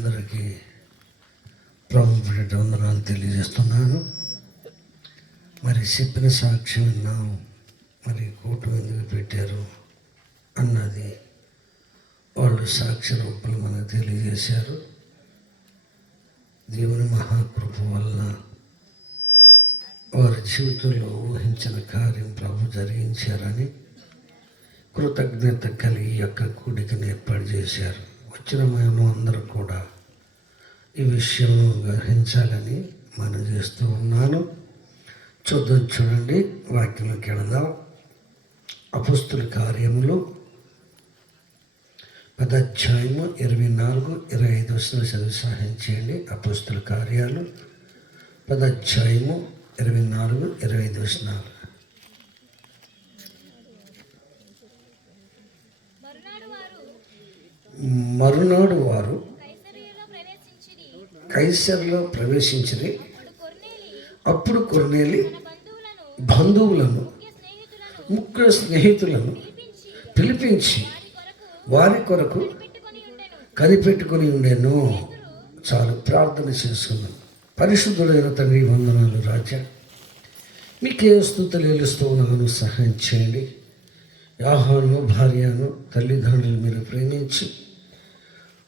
అందరికీ ప్రభు బిడ్డ వందనాలు తెలియజేస్తున్నాను. మరి చెప్పిన సాక్ష్యం విన్నాం. మరి కూటమి ఎందుకు పెట్టారు అన్నది వాళ్ళు సాక్షి రూపంలో మనకు తెలియజేశారు. దేవుని మహాకృప వలన వారి జీవితంలో ఊహించిన కార్యం ప్రభు జరిగించారని కృతజ్ఞత కలిగి యొక్క కూడికను ఏర్పాటు చేశారు. వచ్చిన మేము అందరూ కూడా ఈ విషయం గ్రహించాలని మనం చేస్తూ ఉన్నాను. చూద్దాం చూడండి. వాక్యంలోకి వెళదాం. అపుస్తుల కార్యములు పదాధ్యాయము ఇరవై నాలుగు ఇరవై ఐదు వచ్చిన చదివి సహాయం చేయండి. అపుస్తుల కార్యాలు పదాధ్యాయము ఇరవై నాలుగు ఇరవై ఐదు వచనాలు. మరునాడు వారు మరునాడు వారు కైసరియలో ప్రవేశించిరి కైసర్లో ప్రవేశించి అప్పుడు కొర్నేలి కొన్నేలి బంధువులను బంధువులను ముఖ్య స్నేహితులను పిలిపించి వారి కొరకు కనిపెట్టుకుని ఉండేను. చాలు ప్రార్థన చేస్తున్నాను పరిశుద్ధుడైన తండ్రి వందనాలు రాజా. మీకే స్థుతులు ఏలుస్తూ సహాయం చేయండి. యాహాను భార్యను తల్లిదండ్రులు మీరు ప్రేమించి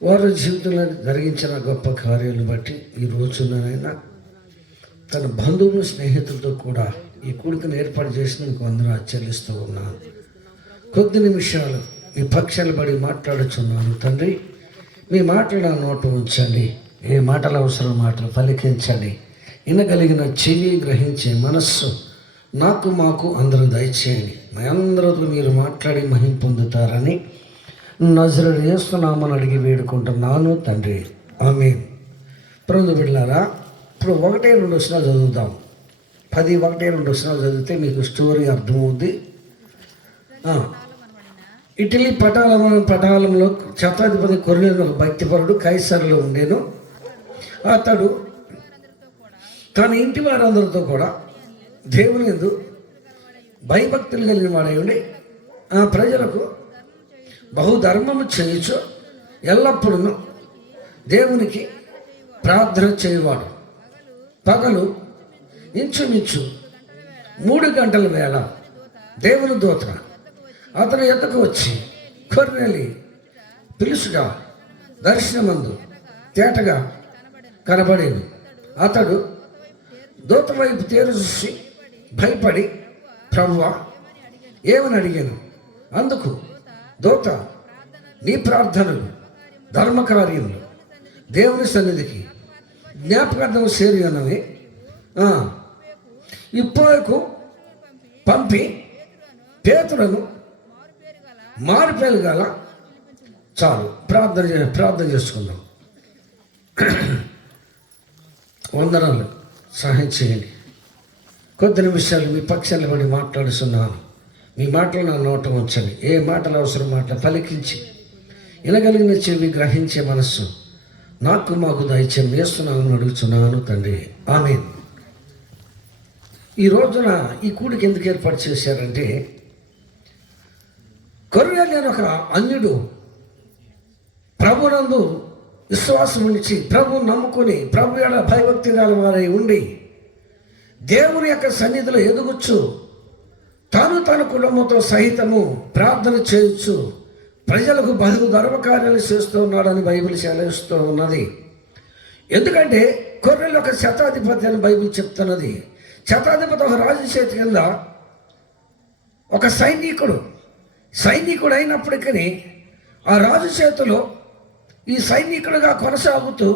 వారి జీవితంలో జరిగించిన గొప్ప కార్యాలను బట్టి ఈ రోజునైనా తన బంధువులు స్నేహితులతో కూడా ఈ కూడికను ఏర్పాటు చేసినందుకు అందరూ ఆశ్చర్యస్తూ ఉన్నాను. కొద్ది నిమిషాలు మీ పక్షాలు పడి మాట్లాడుచున్నాను. తండ్రి మీ మాటలు నా నోట ఉంచండి. ఏ మాటలు అవసరం మాటలు పలికించండి. వినగలిగిన చెవి గ్రహించే మనస్సు నాకు మాకు అందరూ దయచేయండి. మీ అందరితో మీరు మాట్లాడి మహిం పొందుతారని నజరుడు చేస్తున్నామని అడిగి వేడుకుంటున్నాను తండ్రి. ఆమె ప్రొందు బిడ్డారా ఇప్పుడు ఒకటే రెండు వచ్చినా చదువుతాం పది ఒకటే రెండు వచ్చినా చదివితే మీకు స్టోరీ అర్థమవుద్ది. ఇటలీ పటాలం పటాలంలో శతాధిపతి కొరలేని ఒక భక్తిపరుడు కైసర్లో ఉండేను. అతడు తన ఇంటి వారందరితో కూడా దేవుని ఎందు భయభక్తులు కలిగిన వాడై ఉండి ఆ ప్రజలకు బహుధర్మము చేయొచ్చు ఎల్లప్పుడూ దేవునికి ప్రార్థన చేయవాడు. పగలు ఇంచుమించు మూడు గంటల వేళ దేవుని దూత అతని ఎద్దకు వచ్చి కొర్రెలి పిలుసుగా దర్శనమందు తేటగా కనబడేది అతడు దూత వైపు తేరు చూసి భయపడి ప్రవ్వ ఏమని అడిగాను? అందుకు దూత నీ ప్రార్థనలు ధర్మకార్యములు దేవుని సన్నిధికి జ్ఞాపకార్థం చేరి అన్నవి. ఇప్పుడుకు పంపి పేతులను మారిపేలు గల చాలు. ప్రార్థన ప్రార్థన చేసుకుందాం. వందనాలు. సహాయం చేయండి. కొద్ది నిమిషాలు మీ పక్షాలు పడి మాట్లాడుతున్నాను మీ మాటలు నా నోట ఉంచండి ఏ మాటలు అవసరం మాటలు పలికించి వినగలిగిన చెవి గ్రహించే మనస్సు. నాకు మాకు దయచేయం వేస్తున్నాను అడుగుతున్నాను తండ్రి. ఆమె ఈ రోజున ఈ కూడికి ఎందుకు ఏర్పాటు చేశారంటే కరుణ అని ఒక అన్యుడు ప్రభునందు విశ్వాసం ఉంచి ప్రభు నమ్ముకొని ప్రభు యొక్క భయభక్తి గల వారై ఉండి దేవుని యొక్క సన్నిధిలో ఎదుగుచ్చు తాను తన కుటుంబంతో సహితము ప్రార్థన చేయొచ్చు ప్రజలకు బహు గర్వకార్యాలు చేస్తూ ఉన్నాడని బైబిల్ సెలవిస్తూ ఉన్నది. ఎందుకంటే కొర్రెలు ఒక శతాధిపతి అని బైబిల్ చెప్తున్నది. శతాధిపతి ఒక రాజు చేతి కింద ఒక సైనికుడు. సైనికుడు అయినప్పటికీ ఆ రాజు చేతిలో ఈ సైనికుడుగా కొనసాగుతూ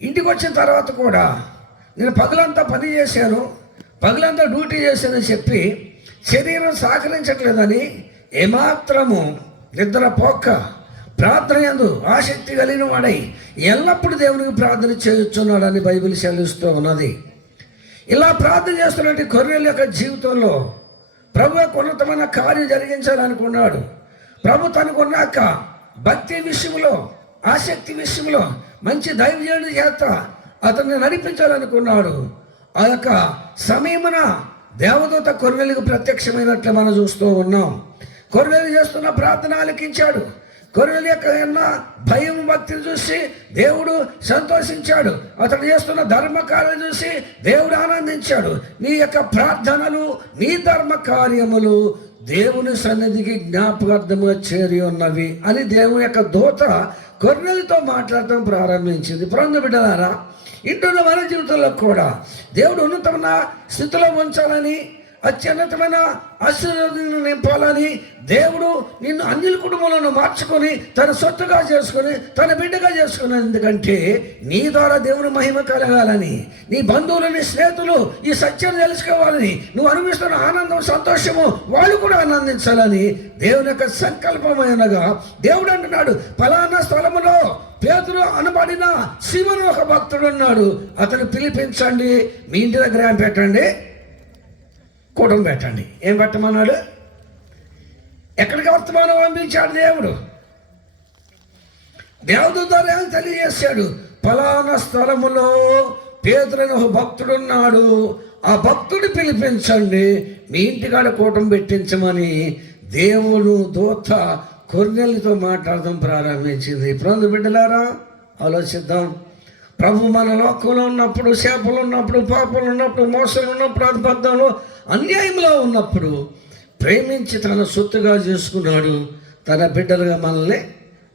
ఇంటికి వచ్చిన తర్వాత కూడా నేను పగలంతా పని చేశాను పగలంతా డ్యూటీ చేశానని చెప్పి శరీరం సహకరించట్లేదని ఏమాత్రము నిద్ర ప్రార్థన ఎందు ఆసక్తి కలిగిన వాడై ఎల్లప్పుడూ దేవునికి ప్రార్థన చేయుచున్నాడని బైబిల్ చెల్లిస్తూ ఉన్నది. ఇలా ప్రార్థన చేస్తున్నట్టు కొర్రెల యొక్క జీవితంలో ప్రభు ఉన్నతమైన కార్యం జరిగించాలనుకున్నాడు. ప్రభు తనకున్నాక భక్తి విషయంలో ఆసక్తి విషయంలో మంచి దైవజనుడి చేత అతన్ని నడిపించాలనుకున్నాడు. ఆ యొక్క సమయమున దేవదూత కొర్రెలకు ప్రత్యక్షమైనట్లు మనం చూస్తూ ఉన్నాం. కొర్రెలు చేస్తున్న ప్రార్థన ఆలకించాడు కొర్రెల యొక్క భయం భక్తిని చూసి దేవుడు సంతోషించాడు. అతడు చేస్తున్న ధర్మ కార్యం చూసి దేవుడు ఆనందించాడు. నీ యొక్క ప్రార్థనలు నీ ధర్మ కార్యములు దేవుని సన్నిధికి జ్ఞాపకార్థముగా చేరి ఉన్నవి అని దేవుని యొక్క దూత కొర్రెలతో మాట్లాడటం ప్రారంభించింది. ప్రాంత బిడ్డలారా ఇంటున్న వారి జీవితంలో కూడా దేవుడు ఉన్నతమైన స్థితిలో ఉంచాలని అత్యున్నతమైన ఆశీర్వాదాలను నింపాలని దేవుడు నిన్ను అన్యుల కుటుంబంలో మార్చుకొని తన సొత్తుగా చేసుకొని తన బిడ్డగా చేసుకుని ఎందుకంటే నీ ద్వారా దేవుని మహిమ కలగాలని నీ బంధువులు నీ స్నేహితులు ఈ సత్యం తెలుసుకోవాలని నువ్వు అనుభవిస్తున్న ఆనందం సంతోషము వాళ్ళు కూడా ఆనందించాలని దేవుని యొక్క సంకల్పమైనగా దేవుడు అంటున్నాడు ఫలానా స్థలములో పేతులు అనబడిన శివను ఒక భక్తుడు ఉన్నాడు అతను పిలిపించండి మీ ఇంటి దగ్గర పెట్టండి? కూటం పెట్టండి. ఏం పెట్టమన్నాడు? ఎక్కడికి వర్తమానం పంపించాడు దేవుడు? దేవుడు ద్వారా ఏం తెలియజేశాడు. ఫలానా స్థలములో పేదలను భక్తుడు భక్తుడున్నాడు. ఆ భక్తుడు పిలిపించండి. మీ ఇంటికాడ కూటం పెట్టించమని దేవుడు దూత కొర్నెలతో మాట్లాడడం ప్రారంభించింది. ఇప్పుడు బిడ్డలారా ఆలోచిద్దాం. ప్రభు మన లోకంలో ఉన్నప్పుడు చేపలు ఉన్నప్పుడు పాపలు ఉన్నప్పుడు మోసలు ఉన్నప్పుడు అబద్ధంలో అన్యాయంలో ఉన్నప్పుడు ప్రేమించి తన సొత్తుగా చేసుకున్నాడు తన బిడ్డలుగా మనల్ని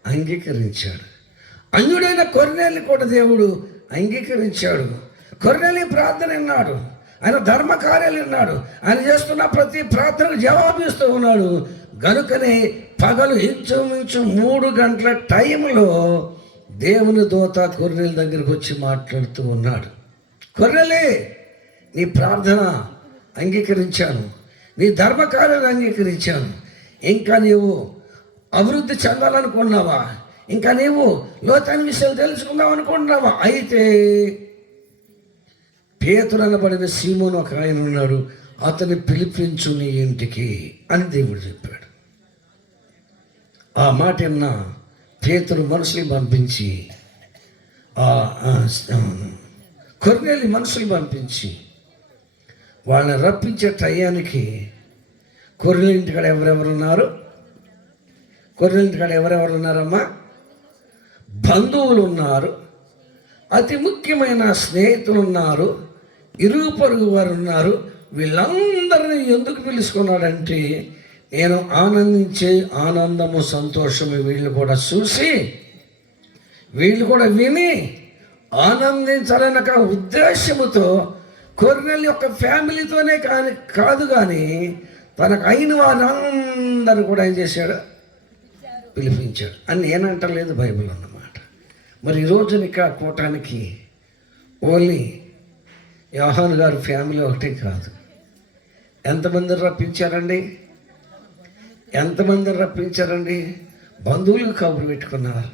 అంగీకరించాడు. అన్యుడైన కొర్నేలి కూడా దేవుడు అంగీకరించాడు. కొర్నేలి ప్రార్థన విన్నాడు. ఆయన ధర్మ కార్యాలు విన్నాడు. ఆయన చేస్తున్న ప్రతి ప్రార్థనకు జవాబిస్తూ ఉన్నాడు. గనుకనే పగలు ఇంచుమించు మూడు గంటల టైంలో దేవుని దోత కొర్రెల దగ్గరికి వచ్చి మాట్లాడుతూ ఉన్నాడు. కొర్రెలే నీ ప్రార్థన అంగీకరించాను. నీ ధర్మకార్యాలు అంగీకరించాను. ఇంకా నీవు అభివృద్ధి చెందాలనుకున్నావా ఇంకా నీవు లోతైన విషయాలు తెలుసుకుందాం అనుకుంటున్నావా? అయితే పేతుడు అనబడిన సీమోను ఒక ఆయన ఉన్నాడు. అతన్ని పిలిపించు నీ ఇంటికి అని దేవుడు చెప్పాడు. ఆ మాట విన్న పేతురు మనుషులు పంపించి ఆ కొర్నేలి మనుషులు పంపించి వాళ్ళని రప్పించే టయానికి కొర్రెల కాడ ఎవరెవరు ఉన్నారు? కొర్రెల కాడ ఎవరెవరు ఉన్నారమ్మా? బంధువులు ఉన్నారు. అతి ముఖ్యమైన స్నేహితులు ఉన్నారు. ఇరుగు పొరుగు వారు ఉన్నారు. వీళ్ళందరినీ ఎందుకు పిలుచుకున్నాడంటే నేను ఆనందించే ఆనందము సంతోషము వీళ్ళు కూడా చూసి వీళ్ళు కూడా విని ఆనందించాలనక ఉద్దేశముతో కొర్రెల్ యొక్క ఫ్యామిలీతోనే కానీ కాదు కానీ తనకు అయిన వారందరూ కూడా ఏం చేశాడు? పిలిపించాడు. అని నేనంటలేదు బైబిల్ అన్నమాట. మరి ఈరోజు నీకు ఆ కూటానికి ఓన్లీ యోహాన్ గారు ఫ్యామిలీ ఒకటే కాదు. ఎంతమంది రప్పించారండి? ఎంతమంది రప్పించారండి? బంధువులకు కబురు పెట్టుకున్నారు.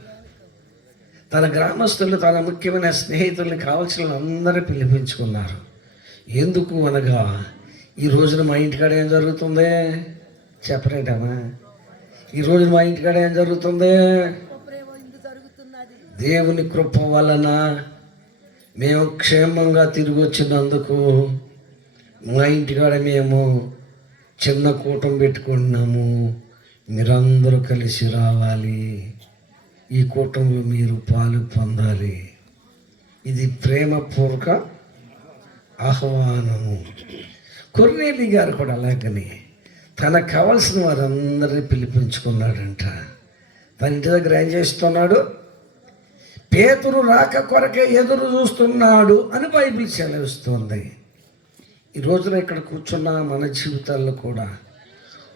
తన గ్రామస్తులు తన ముఖ్యమైన స్నేహితుల్ని కావలసిన అందరూ పిలిపించుకున్నారు. ఎందుకు అనగా ఈ రోజున మా ఇంటికాడ ఏం జరుగుతుంది? చెప్పరేటమ్మా. ఈ రోజున మా ఇంటికాడ ఏం జరుగుతుంది? దేవుని కృప వలన మేము క్షేమంగా తిరిగి వచ్చినందుకు మా ఇంటికాడ మేము చిన్న కూటం పెట్టుకుంటున్నాము మీరందరూ కలిసి రావాలి. ఈ కూటంలో మీరు పాలు పొందాలి. ఇది ప్రేమపూర్వక ఆహ్వానము. కొర్నేలి గారు కూడా అలాగని తనకు కావాల్సిన వారందరినీ పిలిపించుకున్నాడంట. తన ఇంటి దగ్గర ఏం చేస్తున్నాడు? పేతురు రాక కొరకే ఎదురు చూస్తున్నాడు అని బైబిల్ సెలవిస్తుంది. ఈ రోజున ఇక్కడ కూర్చున్న మన జీవితాల్లో కూడా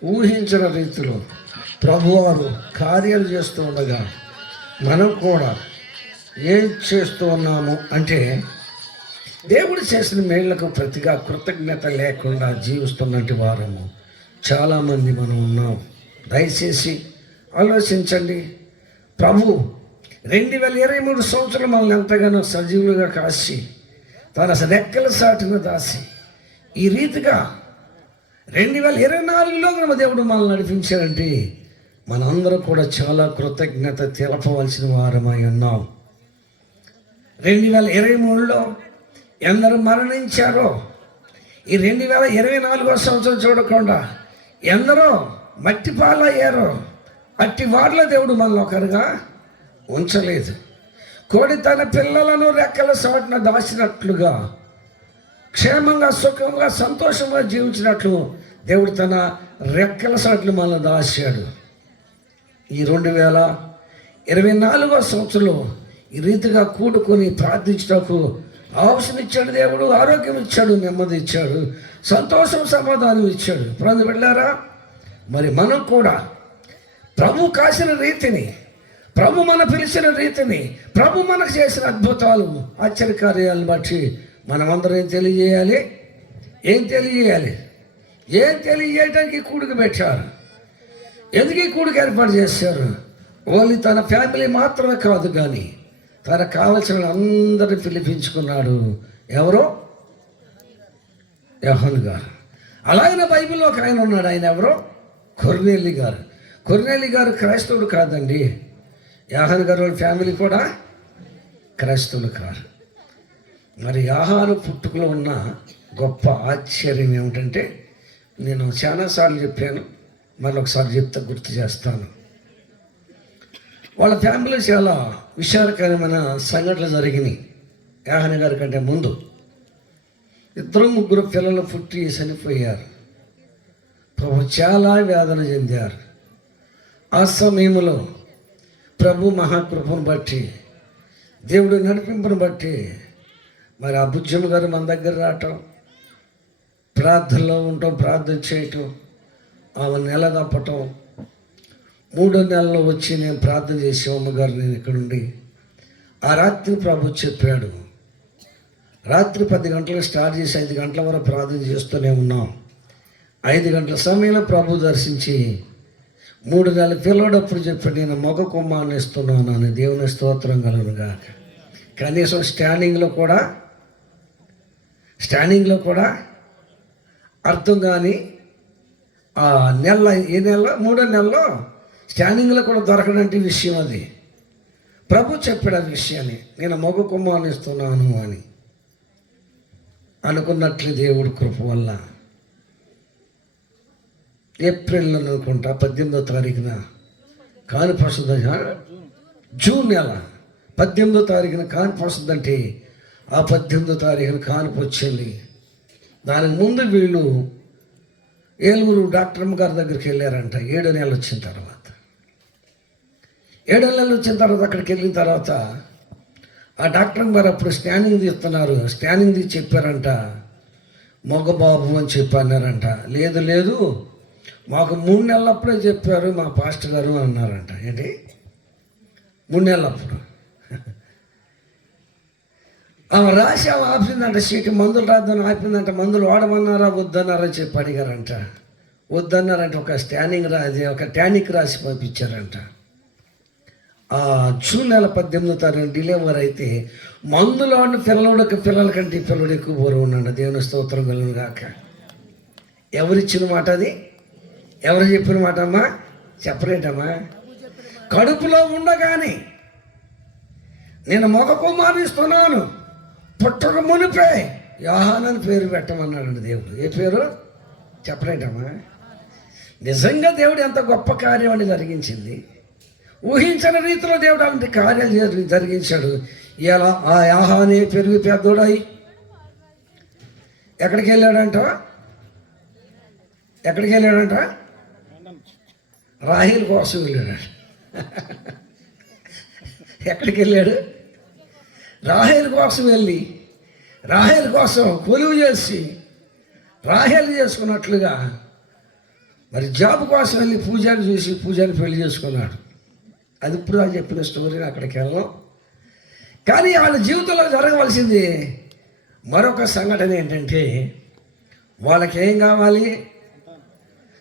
ఊహించిన రీతిలో ప్రభువారు కార్యాలు చేస్తూ ఉండగా మనం కూడా ఏం చేస్తూ ఉన్నాము అంటే దేవుడు చేసిన మేళ్ళకు ప్రతిగా కృతజ్ఞత లేకుండా జీవిస్తున్నటి వారము. చాలామంది మనం ఉన్నాం. దయచేసి ఆలోచించండి. ప్రభు రెండు వేల ఇరవై మూడు సంవత్సరాలు మనల్ని ఎంతగానో సజీవులుగా కాసి తన రెక్కల సాటును దాసి ఈ రీతిగా రెండు వేల ఇరవై నాలుగులో మన దేవుడు మనల్ని నడిపించారంటే మనందరం కూడా చాలా కృతజ్ఞత తెలపవలసిన వారమై ఉన్నాం. రెండు వేల ఇరవై మూడులో ఎందరు మరణించారో? ఈ రెండు వేల ఇరవై నాలుగో సంవత్సరం చూడకుండా ఎందరో మట్టి పాలయ్యారో? అట్టి వారిలో దేవుడు మనల్ని ఒకరుగా ఉంచలేదు. కోడి తన పిల్లలను రెక్కల సాటున దాచినట్లుగా క్షేమంగా సుఖంగా సంతోషంగా జీవించినట్లు దేవుడు తన రెక్కల సాట్లు మనల్ని దాచాడు. ఈ రెండు వేల ఇరవై నాలుగో సంవత్సరంలో ఈ రీతిగా కూడుకొని ప్రార్థించటకు ఆప్షన్ ఇచ్చాడు దేవుడు ఆరోగ్యం ఇచ్చాడు నెమ్మది ఇచ్చాడు సంతోషం సమాధానం ఇచ్చాడు. ఇప్పుడు వెళ్ళారా మరి మనం కూడా ప్రభు కాసిన రీతిని ప్రభు మన పిలిచిన రీతిని ప్రభు మనకు చేసిన అద్భుతాలు ఆశ్చర్యకార్యాలను బట్టి మనమందరం ఏం తెలియజేయాలి? ఏం తెలియజేయాలి? ఏం తెలియజేయడానికి కూడిక పెట్టారు? ఎందుకు ఈ ఏర్పాటు చేశారు? ఓన్లీ తన ఫ్యామిలీ మాత్రమే కాదు కానీ తన కావలసిన అందరిని పిలిపించుకున్నాడు. ఎవరో? యహన్ గారు. అలాగే బైబిల్లో ఒక ఆయన ఉన్నాడు. ఆయన ఎవరో? కొర్నేలి గారు. కొర్నేలి గారు క్రైస్తవుడు కాదండి. యాహన్ గారు వాళ్ళ ఫ్యామిలీ కూడా క్రైస్తవులు కాదు. మరి యాహాను పుట్టుకలో ఉన్న గొప్ప ఆశ్చర్యం ఏమిటంటే నేను చాలాసార్లు చెప్పాను మళ్ళీ ఒకసారి చెప్తే గుర్తు చేస్తాను. వాళ్ళ ఫ్యామిలీ చాలా విషాదకరమైన సంఘటనలు జరిగినాయి. యాహన గారి కంటే ముందు. ఇద్దరు ముగ్గురు పిల్లలు పుట్టి చనిపోయారు. ప్రభు చాలా వేదన చెందారు. ఆ సమయంలో ప్రభు మహాకృపను బట్టి దేవుడు నడిపింపును బట్టి మరి ఆ బుజ్జమ్మ గారు మన దగ్గర రావటం ప్రార్థనలో ఉండటం ప్రార్థన చేయటం ఆమె నెల తప్పటం మూడో నెలలో వచ్చి నేను ప్రార్థన చేసే అమ్మగారు నేను ఇక్కడుండి. ఆ రాత్రి ప్రభు చెప్పాడు రాత్రి పది గంటలకు స్టార్ట్ చేసి ఐదు గంటల వరకు ప్రార్థన చేస్తూనే ఉన్నాం. ఐదు గంటల సమయంలో ప్రభు దర్శించి మూడు నెలలు పిల్లడప్పుడు చెప్పాడు నేను మొగ కుమ్మాన్ని ఇస్తున్నాను అని దేవుని స్తోత్రం కలనుగా కనీసం స్టాండింగ్లో కూడా స్టాండింగ్లో కూడా అర్థం కానీ ఆ నెల ఏ నెల? మూడో నెలలో స్కానింగ్లో కూడా దొరకనంటే విషయం అది. ప్రభు చెప్పాడు ఆ విషయాన్ని నేను మగ కుమ్మాన్ని ఇస్తున్నాను అని. అనుకున్నట్లు దేవుడు కృప వల్ల. ఏప్రిల్ అనుకుంటా పద్దెనిమిదో తారీఖున కాని వస్తుంది జూన్ నెల పద్దెనిమిదో తారీఖున కానుపు వస్తుందంటే ఆ పద్దెనిమిదో తారీఖున కానుపు వచ్చింది దానికి ముందు వీళ్ళు ఏలూరు డాక్టర్ అమ్మ గారి దగ్గరికి వెళ్ళారంట ఏడో నెలలు వచ్చిన తర్వాత. ఏడో నెలలు వచ్చిన తర్వాత అక్కడికి వెళ్ళిన తర్వాత ఆ డాక్టర్ గారు అప్పుడు స్కానింగ్ తీస్తున్నారు. స్కానింగ్ తీసి చెప్పారంట మగబాబు అని చెప్పన్నారంట లేదు లేదు మాకు మూడు నెలలప్పుడే చెప్పారు మా పాస్టర్ గారు అన్నారంట. ఏంటి? మూడు నెలలప్పుడు. ఆమె రాసి ఆమె ఆపిందంట సీటు మందులు రాద్దని ఆపిందంట. మందులు వాడమన్నారా? వద్దన్నారా? చెప్పి అడిగారంట. వద్దన్నారంట ఒక స్టానింగ్ రాది ఒక టానిక్ రాసి పంపించారంట. జూన్ నెల పద్దెనిమిదో తారీఖు డిలేవర్ అయితే మందులో ఉన్న పిల్లలకి పిల్లల కంటే పిల్లడు ఎక్కువ బరువు ఉన్నాడు. దేవుని స్తోత్రం కలుగును కాక ఎవరిచ్చిన మాట అది? ఎవరు చెప్పిన మాట అమ్మా? చెప్పలేటమ్మా కడుపులో ఉండగానే నేను మొగ కుమారిస్తున్నాను పుట్టక మునిపే యాహానని పేరు పెట్టమన్నాడు దేవుడు. ఏ పేరు? చెప్పలేటమ్మా నిజంగా దేవుడు ఎంత గొప్ప కార్యం అని జరిగించింది. ఊహించని రీతిలో దేవుడు అలాంటి కార్యాలు జరిగించాడు. ఇలా ఆ యాహానే పెరిగి పెద్దోడాయి. ఎక్కడికి వెళ్ళాడంట ఎక్కడికి వెళ్ళాడంట రాహిల్ కోసం వెళ్ళాడు. ఎక్కడికి వెళ్ళాడు? రాహేల్ కోసం వెళ్ళి రాహేల్ కోసం కొలువు చేసి రాహేలు చేసుకున్నట్లుగా మరి జాబ్ కోసం వెళ్ళి పూజారి చూసి పూజారి పెళ్ళి చేసుకున్నాడు. అది ఇప్పుడు నాకు చెప్పిన స్టోరీని అక్కడికి వెళ్ళాం. కానీ వాళ్ళ జీవితంలో జరగవలసింది మరొక సంఘటన ఏంటంటే వాళ్ళకి ఏం కావాలి?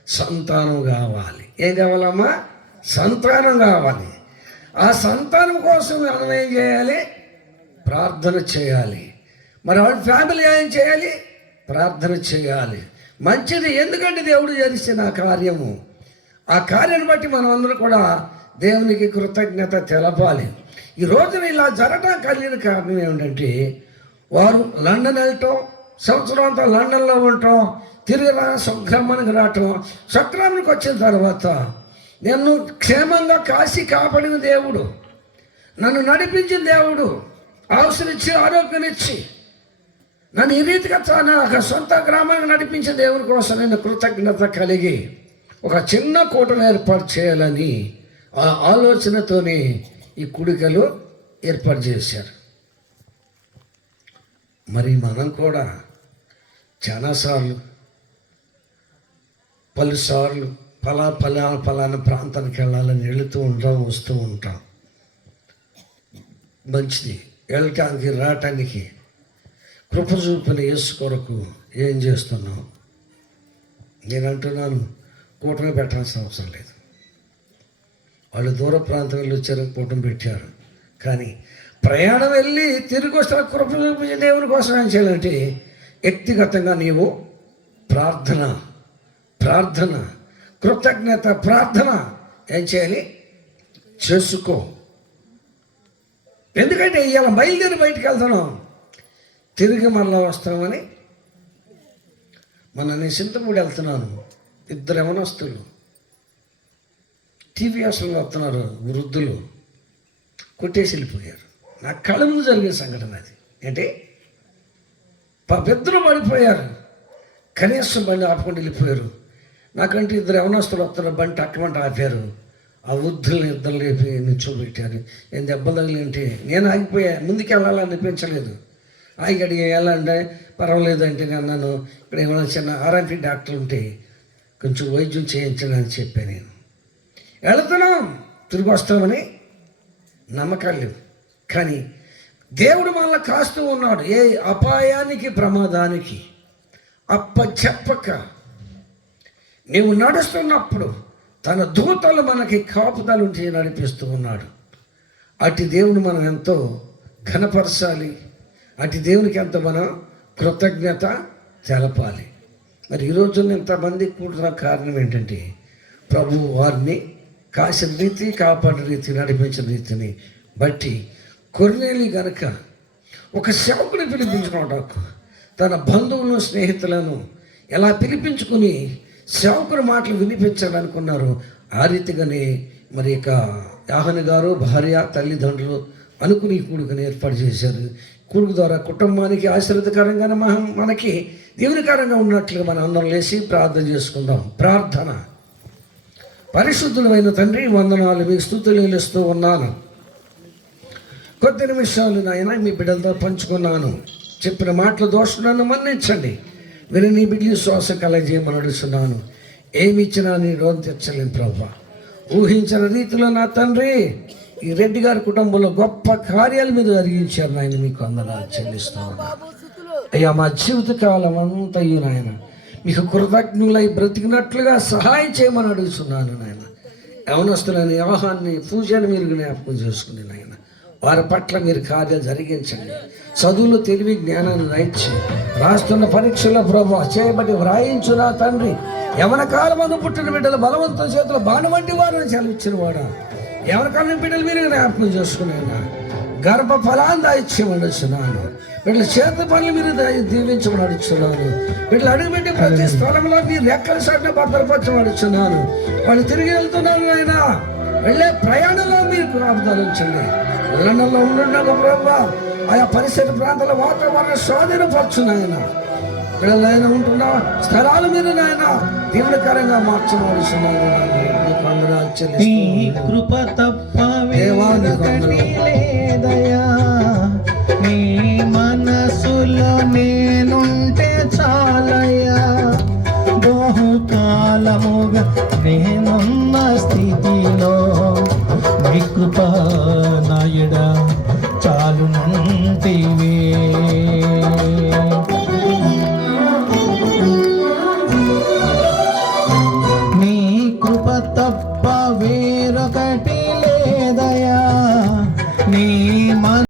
సంతానం కావాలి. ఏం కావాలమ్మా? సంతానం కావాలి. ఆ సంతానం కోసం మనం ఏం చేయాలి? ప్రార్థన చేయాలి. మరి వాళ్ళ ఫ్యామిలీ ఏం చేయాలి? ప్రార్థన చేయాలి. మంచిది ఎందుకంటే దేవుడు చేసిన కార్యము. ఆ కార్యాన్ని బట్టి మనం అందరూ కూడా దేవునికి కృతజ్ఞత తెలపాలి. ఈ రోజున ఇలా జరగటం కలిగిన కారణం ఏమిటంటే వారు లండన్ వెళ్ళటం సంవత్సరం అంతా లండన్లో ఉండటం తిరిగి రా సంక్రమణకి రావటం సంక్రమణకు వచ్చిన తర్వాత నన్ను క్షేమంగా కాశీ కాపాడిన దేవుడు నన్ను నడిపించిన దేవుడు అవసరమిచ్చి ఆరోగ్యనిచ్చి నన్ను ఈ రీతిగా చాలా ఒక సొంత గ్రామానికి నడిపించిన దేవుని కోసం నేను కృతజ్ఞత కలిగి ఒక చిన్న కూటమి ఏర్పాటు చేయాలని ఆ ఆలోచనతోనే ఈ కుడికలు ఏర్పాటు చేశారు. మరి మనం కూడా చాలాసార్లు పలుసార్లు ఫలా ఫలానా ఫలానా ప్రాంతానికి వెళ్ళాలని వెళుతూ ఉంటాం వస్తూ ఉంటాం. మంచిది. వెళ్ళటానికి రావటానికి కృప చూపిన యేసు కొరకు ఏం చేస్తున్నాం? నేను అంటున్నాను కూటమి పెట్టాల్సిన అవసరం లేదు. వాళ్ళు దూర ప్రాంతాల్లో వచ్చారు కూటమి పెట్టారు. కానీ ప్రయాణం వెళ్ళి తిరిగి వస్తే కృప చూపించే దేవుని కోసం ఏం చేయాలంటే వ్యక్తిగతంగా నీవు ప్రార్థన ప్రార్థన కృతజ్ఞత ప్రార్థన ఏం చేయాలి? చేసుకో. ఎందుకంటే ఇవాళ బయలుదేరి బయటికి వెళ్తున్నాం. తిరిగి మళ్ళా వస్తామని మన నేను చింతపూడి వెళ్తున్నాను. ఇద్దరు యవనస్తులు టీవీఎస్లో వస్తున్నారు వృద్ధులు. కొట్టేసి వెళ్ళిపోయారు నా కళ్ళ ముందు జరిగే సంఘటన అది. ఏంటి? ఇద్దరు పడిపోయారు. కనీసం బండి ఆపుకొని వెళ్ళిపోయారు. నాకంటే ఇద్దరు యవనస్తులు వస్తున్నారు. బండి టక్కమంట ఆపారు. ఆ వృద్ధులను ఇద్దరు లేపి నిల్చోబెట్టారు. ఏం దెబ్బ తగిలింటే నేను ఆగిపోయా ముందుకు వెళ్ళాలని అనిపించలేదు. ఆగి అడిగి వెళ్ళండి పర్వాలేదు అంటే నేను అన్నాను ఇక్కడ ఏమైనా చిన్న ఆర్ఎంపీ డాక్టర్ ఉంటే కొంచెం వైద్యం చేయించండి అని చెప్పాను నేను. వెళుతున్నాం. తిరిగి వస్తామని నమ్మకాలు లేవు. కానీ దేవుడు మనల్ని కాస్తూ ఉన్నాడు. ఏ అపాయానికి ప్రమాదానికి అప్ప చెప్పక నీవు నడుస్తున్నప్పుడు తన దూతలు మనకి కాపుదలు ఉంచి నడిపిస్తూ ఉన్నాడు. అటు దేవుని మనం ఎంతో ఘనపరచాలి. అటు దేవునికి ఎంత మనం కృతజ్ఞత తెలపాలి. మరి ఈరోజు ఇంతమంది కూడిన కారణం ఏంటంటే ప్రభు వారిని కాసిన రీతి కాపాడిన రీతి నడిపించిన రీతిని బట్టి కొన్నేళ్ళు గనక ఒక సేవకుని పిలిపించుకోవడానికి తన బంధువులను స్నేహితులను ఎలా పిలిపించుకుని సేవకుని మాటలు వినిపించాలనుకున్నారు ఆ రీతిగానే మరి ఇక యాహని గారు భార్య తల్లిదండ్రులు అనుకుని కూడుకుని ఏర్పాటు చేశారు. కూడుకు ద్వారా కుటుంబానికి ఆశీర్వదకరంగానే మనం మనకి దేవునికరంగా ఉన్నట్లుగా మనం అందరం లేచి ప్రార్థన చేసుకుందాం. ప్రార్థన. పరిశుద్ధులమైన తండ్రి వందనాలు మీ స్థుతులేస్తూ ఉన్నాను. కొద్ది నిమిషాలు నాయన మీ బిడ్డలతో పంచుకున్నాను. చెప్పిన మాటల దోషులను నన్ను మన్నించండి. విని నీ బిడ్డలు శ్వాస కలగజేయమని అడుగుతున్నాను. ఏమి ఇచ్చినా నీ లోన్ తెచ్చలేను ప్రభా. ఊహించిన రీతిలో నా తండ్రి ఈ రెడ్డి గారి కుటుంబంలో గొప్ప కార్యాలు మీరు జరిగించారు నాయన మీకు అందనాలు చెల్లిస్తూ ఉన్నాను అయ్యా మా జీవిత కాలం అంతయ్యూ నాయన మీకు కృతజ్ఞులై బ్రతికినట్లుగా సహాయం చేయమని అడుగుతున్నాను నాయన. యవనస్తులని వ్యవహాన్ని పూజని మీరు జ్ఞాపకం చేసుకుని నాయన. వారి పట్ల మీరు కార్యాలు జరిగించండి. చదువులు తెలివి జ్ఞానాన్ని రాయించి రాస్తున్న పరీక్షల ప్రభు చేయబడి వ్రాయించునా తండ్రి. యవన కాలమందు పుట్టిన బిడ్డలు బలవంతం చేతులు బాణవంటి వారిని చదివించిన వాడా ఎవరి కాలం బిడ్డలు మీరు జ్ఞాపకం చేసుకునేనా గర్భ ఫలాన్ని దాయిచ్చేమని వచ్చున్నాను వీళ్ళ చేత పనులు మీరు దీవించమని అడుగుతున్నాను వీళ్ళు అడుగుపెట్టి ప్రతి స్థలంలో మీరు రెక్కల సాటిని భద్రపరచమని వాళ్ళు తిరిగి వెళ్తున్నారు ఆయన వెళ్ళే ప్రయాణంలో మీరు ఉంచండి. లండన్లో ఉండుండగా ప్రభా ఆయా పరిసర ప్రాంతాల వాతావరణ స్వాధీనపరచు నాయన. వీళ్ళైనా ఉంటున్న స్థలాలు మీరు నాయన దీవెనకరంగా మార్చవలసినాను మీకు వందనాలు నీ చెల్లిస్తున్నాను. కృప తప్ప దేవా, నీకు నీ మనసులో నేనుంటే చాలయ్యా బహుకాలముగా నేనున్న స్థితిలో నీ కృప